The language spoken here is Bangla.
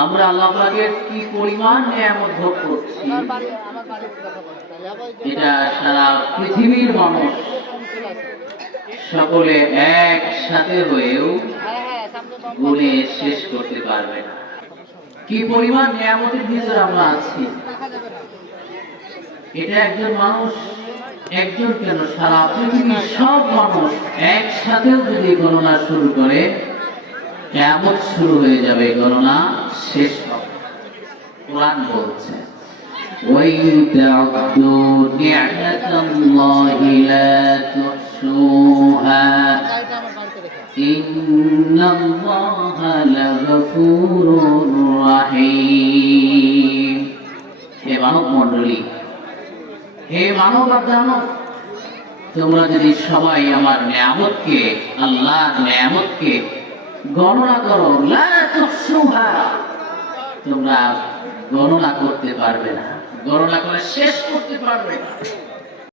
আমরা আল্লাহ পাকের কি পরিমাণ নিয়ামত ভোগ করছি, এটা সারা পৃথিবীর মানুষ সকলে একসাথে হয়েও গুণে শেষ করতে পারবে না। কি পরিমাণ নিয়ামতের ভিতরে আমরা আছি, এটা একজন মানুষ, একজন কেন সারা পৃথিবীর সব মানুষ একসাথেও যদি গণনা শুরু করে, কিয়ামত শুরু হয়ে যাবে, গণনা শেষ হবে। কোরআন বলছে وَإِن تَعُدُّوا نِعْمَةَ اللَّهِ لَا تُحْصُوهَا إِنَّ اللَّهَ لَغَفُورٌ رَّحِيمٌ। হে মানব মণ্ডলী, হে মানব আর দানব, তোমরা যদি সবাই আমার নিয়ামতকে, আল্লাহর নিয়ামতকে গণনা করো, লা তুহসুহা, তোমরা গণনা করতে পারবে না, গণনা করে শেষ করতে পারবে না।